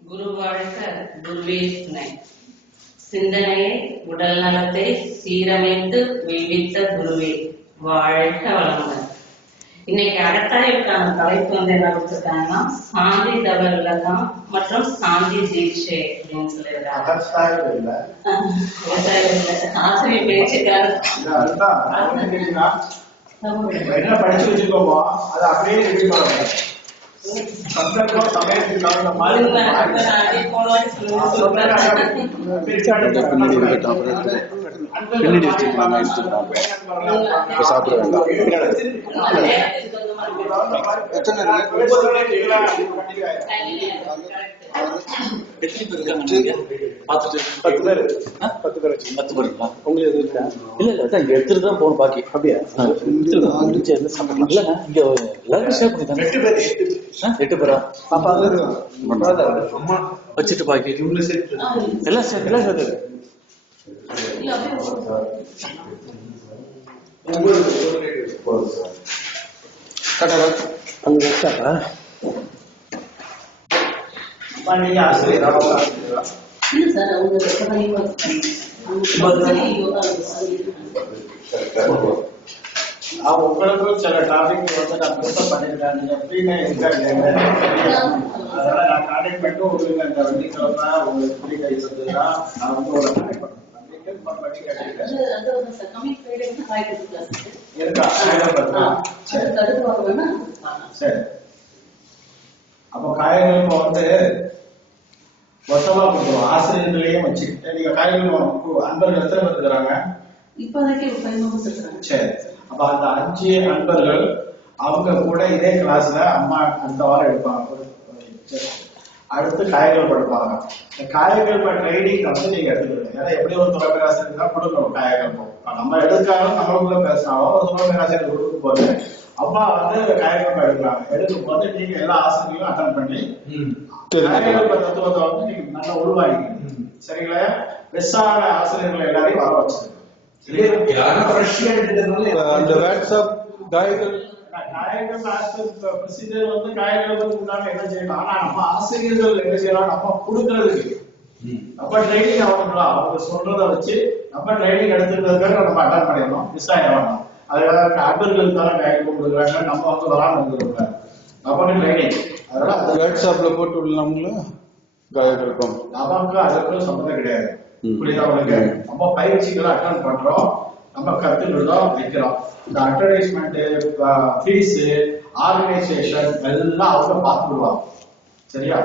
குரு வாழ்க குருவே துணை. சிந்தனையை உடல் நலத்தை சீரமைத்து விழித்த குருவே வாழ்க வளமுடன் இன்னைக்கு அடுத்தாய்வுக்கான தலைப்பு வந்து என்ன கொடுத்துருக்காங்கன்னா சாந்தி தவ விளக்கம் மற்றும் சாந்தி தீட்சை அப்படின்னு சொல்லியிருக்காங்க. ஆசிரியர். அது என்ன படிச்சு வச்சிருக்கோமோ அதை அப்படியே கூடாது. சந்தர்ப்பம் சமயத்துக்கு தகுந்த எத்தனை பத்து பேர்? பத்து பேர் பத்து பேருங்களா உங்களுக்கு எது இருக்கா? இல்ல இல்ல அதான் இங்க எடுத்துட்டு தான் போகணும் பாக்கி. அப்படியா? இல்லங்க இங்க எல்லாரும் ஷேர் பண்ணி தானே எட்டு பேர். பேர். பேரா அம்மா வச்சுட்டு பாக்கி. எல்லாம் சேர்த்து எல்லாம் சேர்த்து இல்ல, அப்படியே ஒரு- அங்க வச்சாப்பா அப்பா நீங்க ஆசிரியர் அவங்க ஆசிரியரா? இல்ல சார் அவங்க ரெக்கமெண்ட் அவங்க பக்தி யோகா சொல்லியிருக்காங்க அவங்க உங்களுக்கும் சில டாபிக் வந்து நான் ப்ரிப்பேர் பண்ணிருக்கேன் நீங்க ஃப்ரீனா இருக்காங்க அதனால நான் கான்டாக்ட் பண்ணிட்டு உங்களுக்கு அந்த வெள்ளிக்கிழமை உங்களுக்கு ஃப்ரீ கை வந்ததுன்னா நான் வந்து ஒரு கான்டாக்ட் ஃபோன் பண்ணி கிளாஸ் இருக்கா சரி. சரி. அப்போ காயங்கள் இப்போ வந்து மொத்தமா கொடுத்துருவோம். ஆசிரியர்களையும் வச்சுக்கிட்டு நீங்க காயங்கள் அன்பர்கள் எத்தனை பேர் இருக்கிறாங்க? இப்போதைக்கு இருக்கிறாங்க. சரி. அப்ப அந்த அஞ்சு நண்பர்கள் அவங்க கூட இதே கிளாஸ்ல அம்மா அடுத்த வாரம் எடுப்பாங்க. அடுத்து காயங்கள் படிப்பாங்க. இந்த காயங்கள் ட்ரைனிங் வந்து நீங்க எடுத்துக்கணும் ஏன்னா எப்படி ஒரு துறை பேராசிரியர் தான் கொடுக்கணும் காயங்கள் இப்ப நம்ம எடுத்தாலும் நம்மளுக்குள்ள பேசினாலும் ஒரு துறை பேராசிரியர் கொடுக்கும் போது அம்மா வந்து காயங்கள் எடுக்கிறாங்க எடுக்கும் போது நீங்க எல்லா ஆசிரியர்களும் அட்டன் பண்ணி காயங்கள் தத்துவத்தை வந்து நீங்க நல்லா உள்வாங்கிக்கணும். சரிங்களா? பெஸ்டான ஆசிரியர்கள் எல்லாரையும் வர வச்சிருக்கோம் அந்த வாட்ஸ்அப் காயங்கள் மாஸ்டர் ப்ரொசீஜர் வந்து காயங்களுக்கு முன்னாடி என்ன செய்யணும் ஆனா நம்ம ஆசிரியர்கள் என்ன செய்யலாம் நம்ம கொடுக்கறதுக்கு நம்ம ட்ரைனிங் ஆகணும்ல அவங்க சொல்றத வச்சு நம்ம ட்ரைனிங் எடுத்துக்கிறதுக்காக நம்ம அட்டன் பண்ணிடணும் மிஸ் ஆகிட வேண்டாம் அதனால அன்பர்களுக்கு தான் காயம் கொடுக்குறாங்க நம்ம வந்து வராம வந்துருக்கோம் நமக்கு ட்ரைனிங் அதனால அது வாட்ஸ்அப்ல போட்டு உள்ளவங்கள காய்கள் இருக்கும் நமக்கு அதுக்கும் சம்மந்தம் கிடையாது. புரியுதா உங்களுக்கு நம்ம பயிற்சிகளை அட்டன் பண்றோம் நம்ம கத்துக்கிறோம் வைக்கிறோம். இந்த அட்வர்டைஸ்மெண்ட் ஃபீஸ் ஆர்கனைசேஷன் எல்லாம் அவங்க பார்த்துடுவாங்க சரியா?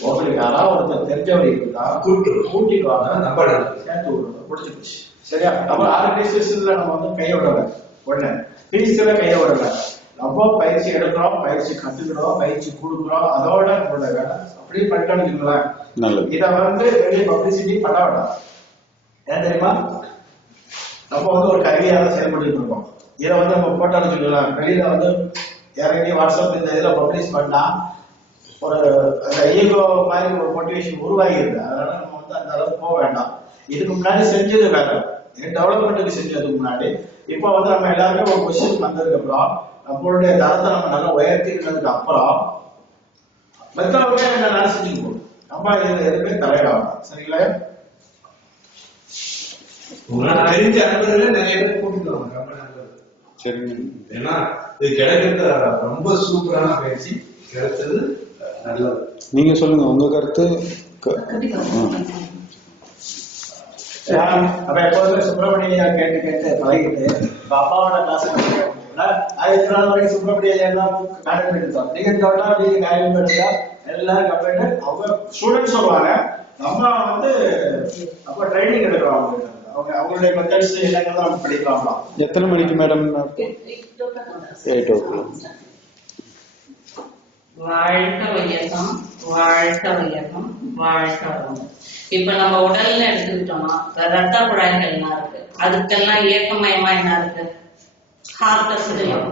உங்களுக்கு யாராவது ஒருத்தர் தெரிஞ்சவர் இருந்தா கூட்டு கூட்டிட்டு வாங்க. நம்ம சேர்த்து விடுறோம் முடிஞ்சு போச்சு. சரியா? நம்ம ஆர்கனைசேஷன்ல நம்ம வந்து கையை விடல. உடனே ஃபீஸ்ல கையை விடல. நம்ம பயிற்சி எடுக்கிறோம் பயிற்சி கத்துக்கிறோம் பயிற்சி கொடுக்குறோம். அதோட உள்ள வேலை. அப்படி பண்ணிட்டோம்னு இத வந்து வெளியே பப்ளிசிட்டி பண்ண வேண்டாம். ஏன் தெரியுமா? நம்ம வந்து ஒரு கருவியாக தான் செயல்பட்டு இருக்கோம். இதை வந்து நம்ம போட்டோம்னு சொல்லலாம் வெளியில வந்து யாரையும் வாட்ஸ்அப் இந்த இதில் பப்ளிஷ் பண்ணா ஒரு அந்த ஈகோ மாதிரி ஒரு மோட்டிவேஷன் உருவாகிருக்கு அதனால நம்ம வந்து அந்த அளவுக்கு போக வேண்டாம். இதுக்கு முன்னாடி செஞ்சது வேற. டெவலப்மெண்ட்டுக்கு செஞ்சதுக்கு முன்னாடி. இப்போ வந்து நம்ம எல்லாருமே ஒரு கொஸ்டின் வந்ததுக்கு அப்புறம் நம்மளுடைய தரத்தை நம்ம நல்லா உயர்த்திக்கிட்டதுக்கு அப்புறம் மற்றவங்க என்ன வேலை செஞ்சுக்கணும் நம்ம இதுல எதுவுமே தலையிடாம. சரிங்களா? உங்களுக்கு தெரிஞ்ச அன்பர்களே நிறைய பேர் கூட்டிட்டு வாங்க ரொம்ப நல்லது. சரிங்க ஏன்னா இது கிடைக்கிறது ரொம்ப சூப்பரான பயிற்சி. கிடைச்சது நல்லது. நீங்க சொல்லுங்க உங்க கருத்து? அப்ப எப்போதுமே சுப்பிரமணியா கேட்டு கேட்டு பழகிட்டு இப்ப அப்பாவோட கிளாஸ் ஆயிரத்தி நாள் வரைக்கும் சுப்பிரமணிய எல்லாம் காரியம் எடுத்தோம் நீங்க சொன்னா நீங்க காரியம் எடுத்தா எல்லாரும் கம்ப்ளைண்ட் அவங்க ஸ்டூடெண்ட் சொல்லுவாங்க. நம்ம வந்து அப்ப ட்ரைனிங் எடுக்கிறோம் அவங்க. அவங்க அவங்களுடைய மெத்தட்ஸ் என்னங்கிறத நம்ம படிக்கலாம்லாம் எத்தனை மணிக்கு மேடம்? எயிட் ஓ கிளாக். வாழ்க வையகம் வாழ்க வையகம் வாழ்க வளமுடன் இப்ப நம்ம உடல்ல எடுத்துக்கிட்டோம்னா ரத்த குழாய்கள் என்ன இருக்கு? அதுக்கெல்லாம் இயக்கமயமா என்ன இருக்கு? சுழியம்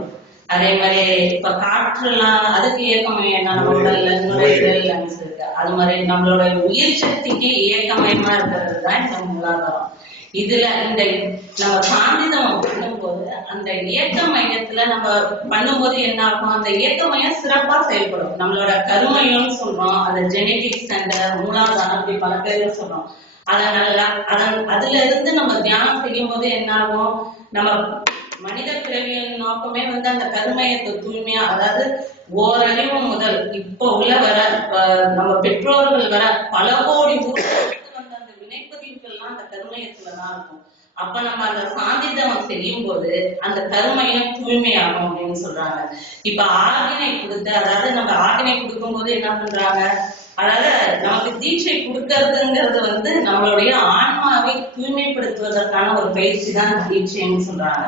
அதே மாதிரி இப்ப காற்றுலாம் அதுக்கு இயக்கமயம் என்ன? நம்ம உடல்ல நுரையீரல் லங்ஸ் இருக்கு. அது மாதிரி நம்மளோட உயிர் சக்திக்கு இயக்கமயமா இருக்கிறது தான் இந்த மூலாதாரம். இதுல இந்த நம்ம சாந்திதம் பண்ணும்போது அந்த இயக்க மையத்துல நம்ம பண்ணும்போது என்ன ஆகும்? அந்த இயக்க மையம் சிறப்பா செயல்படும். நம்மளோட கருமையம்னு சொல்றோம். அந்த ஜெனடிக் சென்டர் மூலாதாரம் அப்படி பல பேர் சொல்றோம். அதனால அதன் அதுல இருந்து நம்ம தியானம் செய்யும் போது என்ன ஆகும்? நம்ம மனித பிறவியின் நோக்கமே வந்து அந்த கருமையத்தை தூய்மையா அதாவது ஓரறிவு முதல் இப்போ உள்ள வர நம்ம பெற்றோர்கள் வர பல கோடி ஊர்களுக்கு வந்த அந்த வினைப்பதிவுகள்லாம் அந்த கருமையத்துலதான் இருக்கும் அப்ப நம்ம அந்த சாந்தித்தவம் செய்யும் போது அந்த கருமையம் தூய்மையாகும் அப்படின்னு சொல்றாங்க. இப்ப ஆகினை கொடுத்து அதாவது நம்ம ஆகினை கொடுக்கும் போது என்ன பண்றாங்க? அதாவது நமக்கு தீட்சை கொடுக்கறதுங்கிறது வந்து நம்மளுடைய ஆன்மாவை தூய்மைப்படுத்துவதற்கான ஒரு பயிற்சி தான் தீட்சைன்னு சொல்றாங்க.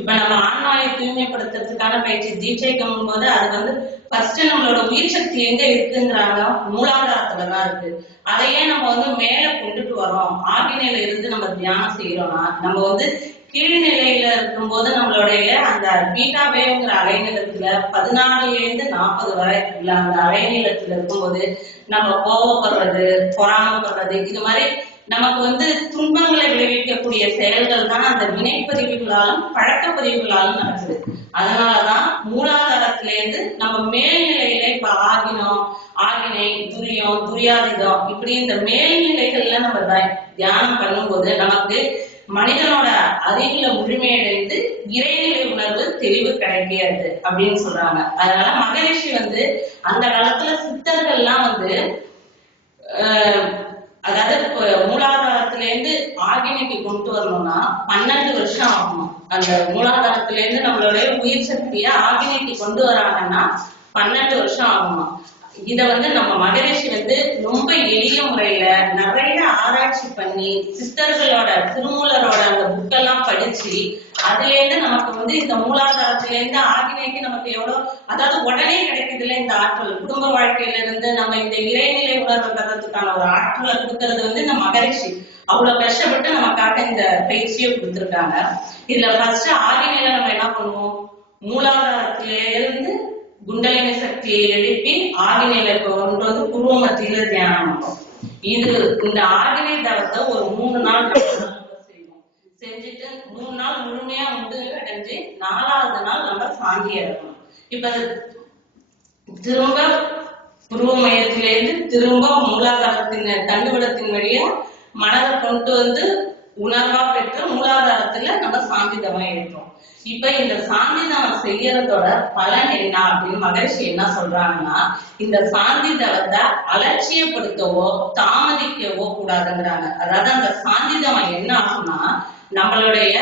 இப்ப நம்ம ஆன்மாவை தூய்மைப்படுத்துறதுக்கான பயிற்சி தீட்சைக்கும் போது அது வந்து ஃபர்ஸ்ட் நம்மளோட உயிர் சக்தி எங்க இருக்குங்கிறாங்க? மூலாதாரத்துல தான் இருக்கு. அதையே நம்ம வந்து மேல கொண்டுட்டு வரோம் ஆகினையில இருந்து நம்ம தியானம் செய்யறோம்னா நம்ம வந்து கீழ்நிலையில இருக்கும்போது நம்மளுடைய அந்த பீட்டா வேவ்ங்கிற அலைநிலத்துல பதினாலுல இருந்து நாற்பது வரை உள்ள அந்த அலைநிலத்துல இருக்கும்போது நம்ம கோவப்படுறது பொறாமப்படுறது இது மாதிரி நமக்கு வந்து துன்பங்களை விளைவிக்கக்கூடிய செயல்கள் தான் அந்த வினைப்பதிவுகளாலும் பழக்கப்பதிவுகளாலும் நடக்குது. அதனாலதான் மூலாதாரத்துல இருந்து நம்ம மேல்நிலையில இப்ப ஆகினம் ஆகினை துரியம் துரியாதிதம். இப்படி இந்த மேல்நிலைகள்ல நம்ம த- தியானம் பண்ணும்போது நமக்கு மனிதனோட அறிவுல முழுமையடைந்து இறைநிலை உணர்வு தெளிவு கிடைக்கிறது அப்படின்னு சொல்றாங்க. அதனால மகரிஷி வந்து அந்த காலத்துல சித்தர்கள்லாம் வந்து ஆஹ் அதாவது மூலாதாரத்துல இருந்து ஆகினைக்கு கொண்டு வரணும்னா பன்னெண்டு வருஷம் ஆகும் அந்த மூலாதாரத்துல இருந்து நம்மளுடைய உயிர் சக்தியை ஆகினைக்கு கொண்டு வராங்கன்னா பன்னெண்டு வருஷம் ஆகுமா இத வந்து நம்ம மகரிஷி வந்து ரொம்ப எளிய முறையில ஆராய்ச்சி பண்ணி சித்தர்களோட திருமூலரோட அந்த புக்கெல்லாம் படிச்சு அதுல இருந்து நமக்கு வந்து இந்த மூலாதாரத்துல இருந்து ஆகினைக்கு நமக்கு எவ்வளவு அதாவது உடனே கிடைக்குதுல இந்த ஆற்றல். குடும்ப வாழ்க்கையில இருந்து நம்ம இந்த இறைநிலை உணர்வு பெறதுக்கான ஒரு ஆற்றலை கொடுக்கறது வந்து இந்த மகரிஷி. அவ்வளவு கஷ்டப்பட்டு நமக்காக இந்த பயிற்சியை கொடுத்திருக்காங்க. இதுல ஃபர்ஸ்ட் ஆகினையில நம்ம என்ன பண்ணுவோம்? மூலாதாரத்திலே இருந்து குண்டலினி சக்தியை எழுப்பி ஆகினையில கொண்டு வந்து பூர்வ மத்தியில தியானம் பண்ணுவோம். இது இந்த ஆகினை தவத்தை ஒரு மூணு நாள் செய்வோம். செஞ்சுட்டு மூணு நாள் முழுமையா முதுகு அடைஞ்சு நாலாவது நாள் நம்ம சாங்கி இறக்கணும் இப்ப அது திரும்ப புருவ மையத்திலிருந்து திரும்ப மூலாதாரத்தின் தண்டுவிடத்தின் வழியா மனதை கொண்டு வந்து உணர்வா பெற்று மூலாதாரத்துல நம்ம சாந்திதமா ஏற்றோம் இப்ப இந்த சாந்திதவம் செய்யறதோட பலன் என்ன அப்படின்னு மகரிஷி என்ன சொல்றாங்கன்னா இந்த சாந்திதவத்தை அலட்சியப்படுத்தவோ தாமதிக்கவோ கூடாதுங்கிறாங்க. அதாவது அந்த சாந்திதவம் என்ன ஆகும்னா நம்மளுடைய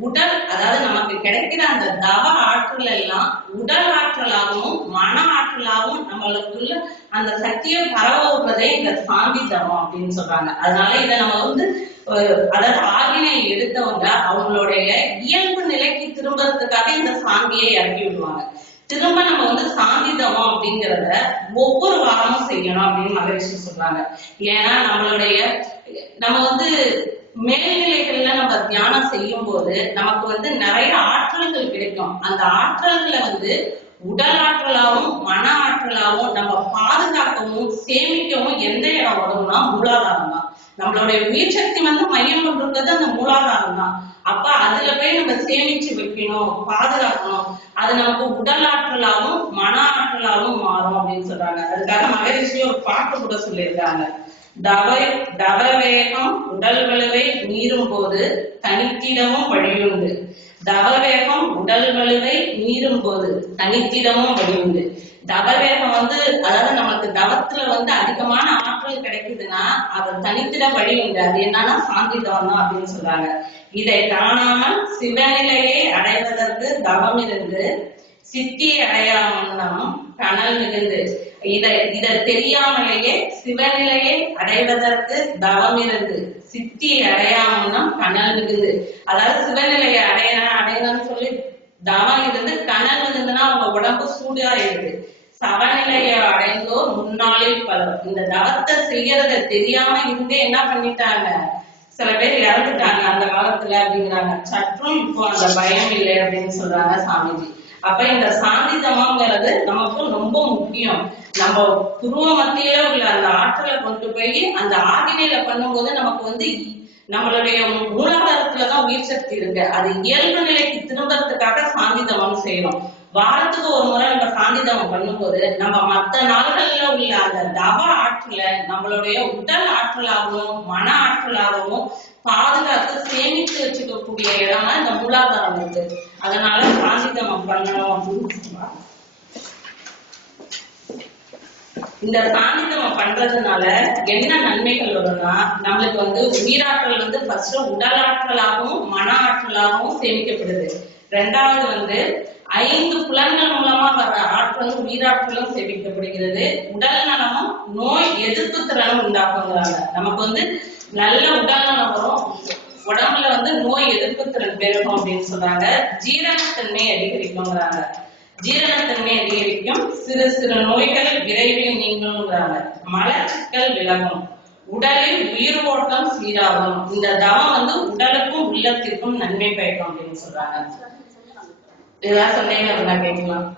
உடல் அதாவது நமக்கு கிடைக்கிற அந்த தவ ஆற்றல் எல்லாம் உடல் ஆற்றலாகவும் மன ஆற்றலாகவும் நம்மளுக்குள்ள அந்த சக்தியை பரவ விடுறதே இந்த சாந்தி தவம் அப்படின்னு சொல்றாங்க. அதனால இதை நம்ம வந்து அதாவது ஆகினை எடுத்தவங்க அவங்களுடைய இயல்பு நிலைக்கு திரும்புறதுக்காக இந்த சாந்தியை இறக்கி விடுவாங்க. திரும்ப நம்ம வந்து சாந்திதமம் அப்படிங்கிறத ஒவ்வொரு வாரமும் செய்யணும் அப்படின்னு மகரிஷி சொல்றாங்க. ஏன்னா நம்மளுடைய நம்ம வந்து மேல்நிலைகள்ல நம்ம தியானம் செய்யும் போது நமக்கு வந்து நிறைய ஆற்றல்கள் கிடைக்கும். அந்த ஆற்றல்களை வந்து உடல் ஆற்றலாகவும் மன ஆற்றலாகவும் நம்ம பாதுகாக்கவும் சேமிக்கவும் எந்த இடம் வரும்னா மூலாதாரம் தான் நம்மளுடைய உயிர் சக்தி வந்து மையம் கொண்டிருக்கிறது அந்த மூலாதாரம் தான். அப்ப அதுல போய் நம்ம சேமிச்சு வைக்கணும் பாதுகாக்கணும். அது நமக்கு உடல் ஆற்றலாகவும் மன ஆற்றலாகவும் மாறும் அப்படின்னு சொல்றாங்க. அதுக்காக மகரிஷி ஒரு பாட்டு கூட சொல்லியிருக்காங்க. தவ தவவேகம் உடல் வலுவை மீறும் போது தனித்திடமும் வழியுண்டு. தவவேகம் உடல் வலுவை மீறும் போது தனித்திடமும் வழியுண்டு. தவவேகம் வந்து அதாவது நமக்கு தவத்துல வந்து அதிகமான ஆற்றல் கிடைக்குதுன்னா அதை தனித்திட வழி உண்டு. அது என்னன்னா சாந்தி தவம் தான் அப்படின்னு சொல்றாங்க. இதை காணாமல் சிவநிலையை அடைவதற்கு தவம் இருந்து சித்தி அடையாமன்னம் கனல் மிகுந்து இத இத தெரியாமலேயே சிவநிலையை அடைவதற்கு தவம் இருந்து சித்தி அடையாமன்னம் கனல் மிகுந்து. அதாவது சிவநிலையை அடைய அடையணும்னு சொல்லி தவம் இருந்து கனல் இருந்ததுன்னா அவங்க உடம்பு சூடா இருக்கு சவநிலையை அடைந்தோ முன்னாளில் பலர். இந்த தவத்தை செய்யறத தெரியாம இருந்தே என்ன பண்ணிட்டாங்க? சில பேர் இறந்துட்டாங்க அந்த காலத்துல அப்படிங்கிறாங்க. சற்றும் இப்போ அந்த பயம் இல்லை அப்படின்னு சொல்றாங்க சாமிஜி. அப்ப இந்த சாந்திதமாங்கிறது நமக்கு ரொம்ப முக்கியம். நம்ம துருவ மத்தியில உள்ள அந்த ஆற்றலை கொண்டு போய் அந்த ஆகினையில பண்ணும்போது நமக்கு வந்து நம்மளுடைய மூலாதாரத்துலதான் உயிர் சக்தி இருக்கு. அது இயல்பு நிலைக்கு திரும்புறதுக்காக சாந்திதமம் செய்யறோம். வாரத்துக்கு ஒரு முறை நம்ம சாந்தி தவம் பண்ணும்போது நம்ம மத்த நாள்கள்ல உள்ள அந்த தவ ஆற்றலை நம்மளுடைய உடல் ஆற்றலாகவும் மன ஆற்றலாகவும் பாதுகாத்து சேமித்து வச்சுக்கக்கூடிய இடமா இந்த மூலாதாரம் இருக்கு. அதனால சாந்தி தவம் பண்ணணும் அப்படின்னு இந்த சாந்தி தவம் பண்றதுனால என்ன நன்மைகள் வரும்னா நம்மளுக்கு வந்து உயிராற்றல் வந்து ஃபர்ஸ்ட் உடல் ஆற்றலாகவும் மன ஆற்றலாகவும் சேமிக்கப்படுது. ரெண்டாவது வந்து ஐந்து புலன்கள் மூலமா வர்ற ஆற்றலும் உயிராற்றலும் சேமிக்கப்படுகிறது. உடல் நலமும் நோய் எதிர்ப்பு திறனும் உண்டாக்குங்கிறாங்க. நமக்கு வந்து நல்ல உடல் நலம் வரும். உடம்புல வந்து நோய் எதிர்ப்பு திறன் பெருகும் அப்படின்னு சொல்றாங்க. ஜீரணத்தன்மை அதிகரிக்குங்கிறாங்க ஜீரணத்தன்மை அதிகரிக்கும். சிறு சிறு நோய்கள் விரைவில் நீங்குங்கிறாங்க மலச்சிக்கல் விலகும். உடலில் உயிர் ஓட்டம் சீராகும். இந்த தவம் வந்து உடலுக்கும் உள்ளத்திற்கும் நன்மை பயக்கும் அப்படின்னு சொல்றாங்க. ஏதாவது சொன்னீங்க அதை கேட்கலாம்.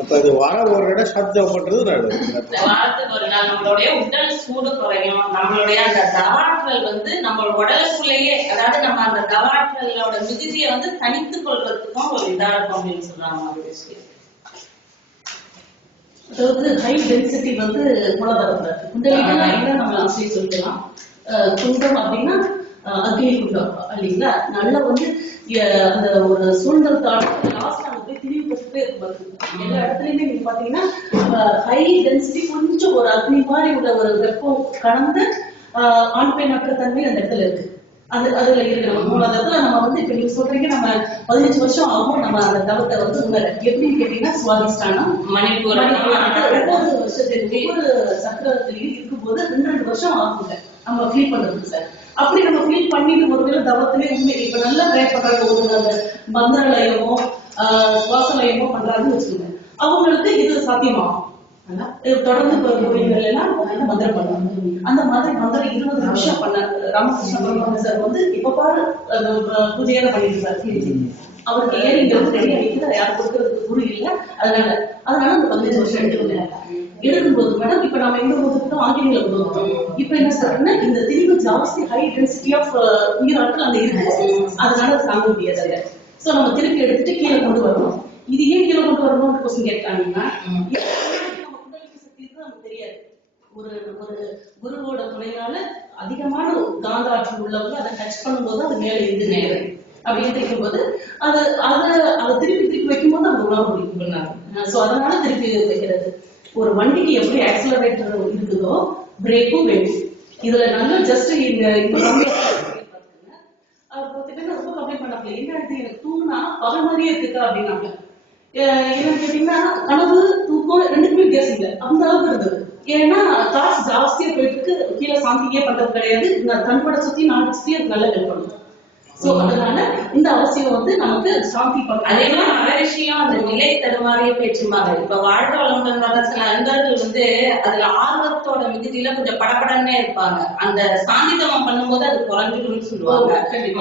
அப்ப வாரம் ஒரு இடம் பண்றது இந்த வாரத்துக்கு ஒரு நாள் நம்மளுடைய உடல் சூடு குறையும். நம்மளுடைய அந்த தவாற்றல் வந்து நம்ம உடலுக்குள்ளேயே அதாவது நம்ம அந்த தவாற்றலோட மிகுதியை வந்து தனித்துக் கொள்றதுக்கும் ஒரு இதா இருக்கும் அப்படின்னு சொல்றாங்க. மகரிஷி. அதாவது ஹை டென்சிட்டி வந்து மூலாதாரத்துல இந்த குண்டலினா என்ன நம்ம ஆசிரியர் சொல்லிக்கலாம் குண்டம் அப்படின்னா அக்னி குண்டம் இல்லைங்களா? நல்லா வந்து அந்த ஒரு சூழ்ந்தல் தாண்டி லாஸ்ட் அங்க போய் திரிவுபட்டுட்டே இருக்கும் எல்லா இடத்துலயுமே நீங்க பாத்தீங்கன்னா ஹை டென்சிட்டி கொஞ்சம் ஒரு அக்னி மாதிரி உள்ள ஒரு வெப்பம் கலந்து ஆண் பெண் அற்ற தன்மை அந்த இடத்துல இருக்கு. அது அதுல இருக்கு நம்ம மூலாதாரத்துல நம்ம வந்து இப்ப நீங்க சொல்றீங்க நம்ம பதினஞ்சு வருஷம் ஆகும் நம்ம அந்த தவத்தை வந்து உணர எப்படின்னு கேட்டீங்கன்னா சுவாதிஷ்டானம் மணிப்பூரம் ஒவ்வொரு வருஷத்துக்கு ஒவ்வொரு சக்கரத்திலையும் இருக்கும்போது ரெண்டு ரெண்டு வருஷம் ஆகுங்க. நம்ம ஃபீல் பண்றதுக்கு சார் அப்படி நம்ம ஃபீல் பண்ணிட்டு ஒருவேளை தவத்திலே உண்மை இப்ப நல்லா ட்ரை பண்றாங்க ஒரு அந்த மந்திரலயமோ சுவாசலயமோ பண்றாங்கன்னு வச்சுக்கோங்க. அவங்களுக்கு இது சாத்தியமாகும். தொடர்ந்து இப்ப கோயில்கள் எல்லாம் வந்து மந்திரம் பண்ணுவாங்க அந்த மாதிரி மந்திரம் இருபது நிமிஷம் பண்ண ராமகிருஷ்ண பரமஹம்சர் சார் வந்து இப்ப பாரு அந்த பூஜையெல்லாம் பண்ணிட்டு இருக்காரு. அவருக்கு ஏன் இங்க வந்து ரெடி ஆகிட்டு யாரும் கொடுக்கறதுக்கு குரு இல்ல. அதனால அதனால அந்த பதினஞ்சு வருஷம் எடுத்துக்கோங்க எடுக்கும்போது மேடம் இப்ப நாம எங்க கொடுத்துட்டோம் ஆங்கிலேயில கொடுத்துட்டோம் இப்ப என்ன சார்னா இந்த திரிவு ஜாஸ்தி ஹை டென்சிட்டி ஆஃப் உயிராட்கள் அந்த இருக்கு. அதனால அது தாங்க முடியாது சோ நம்ம திருப்பி எடுத்துட்டு கீழே கொண்டு வரணும். இது ஏன் கீழே கொண்டு வரணும்னு கொஸ்டின் கேட்டாங்கன்னா நம்ம குண்டலினி சக்தி இருக்கு நமக்கு தெரியாது ஒரு ஒரு குருவோட துணையால அதிகமான காந்த ஆற்றல் உள்ளவங்க அதை டச் பண்ணும்போது அது மேல இருந்து நேரம் அப்படின்னு இருக்கும்போது அது அதை அதை திருப்பி திருப்பி வைக்கும்போது அந்த உணவு முடிக்கும் பண்ணாங்க சோ அதனால திருப்பி வைக்கிறது. ஒரு வண்டிக்கு எப்படி ஆக்சிலரேட்டர் இருக்குதோ பிரேக்கும் வேணும் இதுல நல்ல ஜஸ்ட் இந்த பத்து பேர் ரொம்ப கம்ப்ளைண்ட் பண்ணாங்க என்ன ஆயிடுச்சு எனக்கு பகல் மாதிரியே இருக்குதா அப்படின்னாங்க அஹ் என்னன்னு கேட்டீங்கன்னா கனவு தூக்கம் ரெண்டுக்குமே வித்தியாசம் இல்லை. அந்த அளவுக்கு இருந்தது. ஏன்னா காசு ஜாஸ்தியா போயிட்டு இருக்கு கீழே சாந்திக்கே பண்றது கிடையாது. நான் கண்பட சுத்தி நாலு சுத்தி அது நல்ல ஹெல்ப் பண்ணும். சோ அதனால இந்த அவசியம் வந்து நமக்கு சாந்தி அதே பண்ண மாதிரி மகரிஷியும் அந்த நிலை தடுமாறிய பேச்சுமாங்க இப்ப வாழ்க்கை வளமுடன் வர சில அன்பர்கள் வந்து அதுல ஆர்வத்தோட மிகுதியில கொஞ்சம் படபடன்னே இருப்பாங்க. அந்த சாந்திதமம் பண்ணும்போது அது குறைஞ்சிடும்னு சொல்லுவாங்க.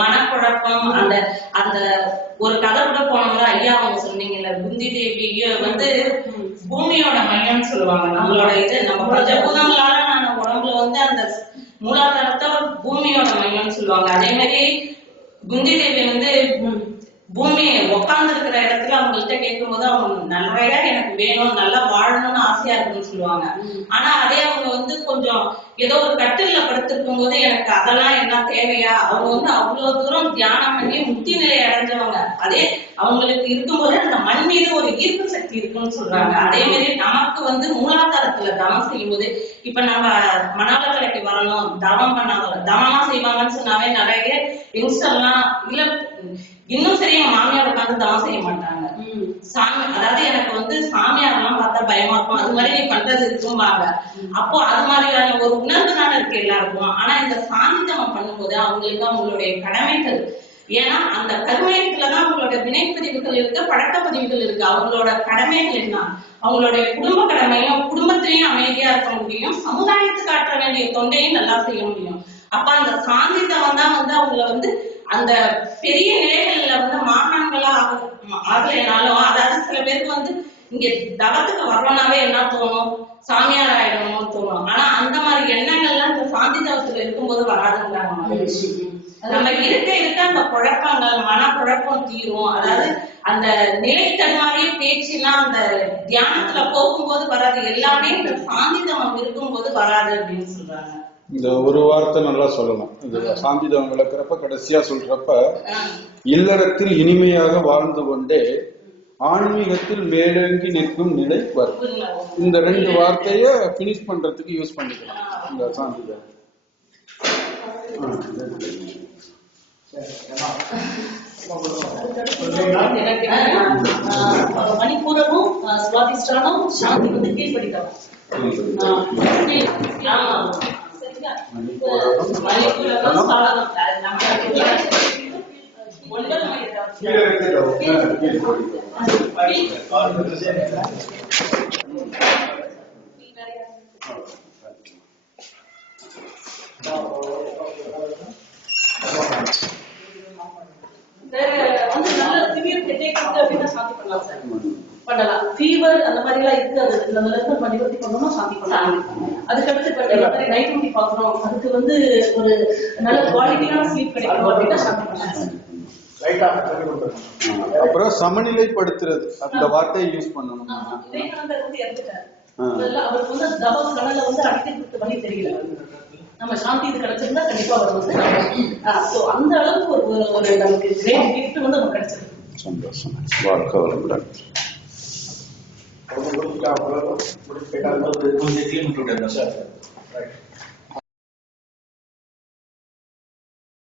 மனக்குழப்பம் அந்த அந்த ஒரு கதை கூட போனவங்க ஐயா அவங்க சொன்னீங்கல்ல குந்தி தேவி வந்து பூமியோட மையம்னு சொல்லுவாங்க. நம்மளோட இது நம்ம பஞ்சபூதங்களால நம்ம உடம்புல வந்து அந்த மூலாதாரத்தை பூமியோட மையம்னு சொல்லுவாங்க. அதே மாதிரி குந்தி தேவி வந்து பூமி உட்கார்ந்து இருக்கிற இடத்துல அவங்கள்ட்ட கேட்கும்போது அவங்க நிறைய எனக்கு வேணும் நல்லா வாழணும்னு ஆசையா இருக்குன்னு சொல்லுவாங்க. ஆனா அதே அவங்க வந்து கொஞ்சம் ஏதோ ஒரு கட்டில்ல படுத்திருக்கும் போது எனக்கு அதெல்லாம் என்ன தேவையா? அவங்க வந்து அவ்வளவு தூரம் தியானம் பண்ணி முக்தி நிலை அடைஞ்சவங்க. அதே அவங்களுக்கு இருக்கும்போது அந்த மண் மீது ஒரு ஈர்ப்பு சக்தி இருக்குன்னு சொல்றாங்க. அதே மாதிரி நமக்கு வந்து மூலாதாரத்துல தவம் செய்யும்போது இப்ப நம்ம மணாலக்கலைக்கு வரணும் தவம் பண்ணாங்க தவம்லாம் செய்வாங்கன்னு சொன்னாவே நிறைய யங்ஸ்டர்லாம் இல்ல இன்னும் சரி எங்க மாமியார் உட்காந்து தவம் செய்ய மாட்டாங்க. சாமி அதாவது எனக்கு வந்து சாமியாரெல்லாம் பார்த்தா பயமா இருக்கும். அது மாதிரி நீ பண்றது இருக்கும்பாங்க. அப்போ அது மாதிரியான ஒரு உணர்வு தானே இருக்கு எல்லாருக்கும். ஆனா இந்த சாந்திதமம் பண்ணும்போது அவங்களுக்கு அவங்களுடைய கடமைகள் ஏன்னா அந்த கருமையத்துலதான் அவங்களோட வினைப்பதிவுகள் இருக்கு பழக்கப்பதிவுகள் இருக்கு. அவங்களோட கடமைகள் என்ன? அவங்களுடைய குடும்ப கடமையும் குடும்பத்திலையும் அமைதியா இருக்க முடியும் சமுதாயத்துக்கு ஆற்ற வேண்டிய தொண்டையும் நல்லா செய்ய முடியும். அப்ப அந்த சாந்திதம் தான் வந்து அவங்கள வந்து அந்த பெரிய நிலைகள்ல வந்து மாகாணங்களா ஆக- ஆகலைனாலும் அதாவது சில பேருக்கு வந்து இங்க தவத்துக்கு வரணும்னாவே என்ன தோணும்? சாமியார் ஆயிடணும்னு தோணும். ஆனா அந்த மாதிரி எண்ணங்கள்லாம் இந்த சாந்தி தவத்துல இருக்கும்போது வராதுன்றாங்க நம்ம இருக்க இருக்க அந்த குழப்பங்கள் மனக்குழப்பம் தீரும். அதாவது அந்த நிலை தடுமாறிய பேச்சுலாம் அந்த தியானத்துல போகும்போது வராது. எல்லாமே இந்த சாந்திதம் இருக்கும்போது வராது அப்படின்னு சொல்றாங்க. இந்த ஒரு வார்த்தை நல்லா சொல்லலாம் இது சாந்திதம் விளக்குறப்ப கடைசியா சொல்றப்ப இல்லறத்தில் இனிமையாக வாழ்ந்து கொண்டே ஆன்மீகத்தில் மேலோங்கி நிற்கும் நிலை வரும். இந்த ரெண்டு வார்த்தைய பினிஷ் பண்றதுக்கு யூஸ் பண்ணிக்கலாம் இந்த சாந்திதம் மணிப்பூரமும் சுவாதிஷ்டானம் சாந்தி வந்து கீழ்படிக்கலாம் ஆமா. சரிங்களா மணிப்பூரகம், சாதகம். அது நம்ம ஒன்பது மணி தான். கீழே எடுத்துட்டோம் வேற வந்து நல்ல சிவியர் ஹெட்டேக் இருக்கு அப்படின்னா சாந்தி பண்ணலாம் சார் பண்ணலாம். ஃபீவர் அந்த மாதிரி எல்லாம் இருக்காது இந்த லெவல் பண்ணி நிவர்த்தி பண்ணோம்னா சாந்தி பண்ணலாம். அதுக்கடுத்து இப்ப இந்த மாதிரி நைட் டியூட்டி பாக்குறோம் அதுக்கு வந்து ஒரு நல்ல குவாலிட்டியான ஸ்லீப் கிடைக்கணும் அப்படின்னா சாந்தி பண்ணலாம். அப்புறம் சமநிலைப்படுத்துறது. அந்த வார்த்தையை யூஸ் பண்ணணும். விவேகானந்தர் வந்து இறந்துட்டாரு. அவருக்கு வந்து தவ கனல வந்து அடிக்கிறது வழி தெரியல. நம்ம சாந்தி இது கிடைச்சிருந்தா கண்டிப்பா அவர் வந்து சோ அந்த அளவுக்கு ஒரு ஒரு- ஒரு நமக்கு கிரேட் கிஃப்ட் வந்து நமக்கு கிடைச்சிருக்கு. சந்தோஷம். வாழ்க்கை வளமுடன். Right.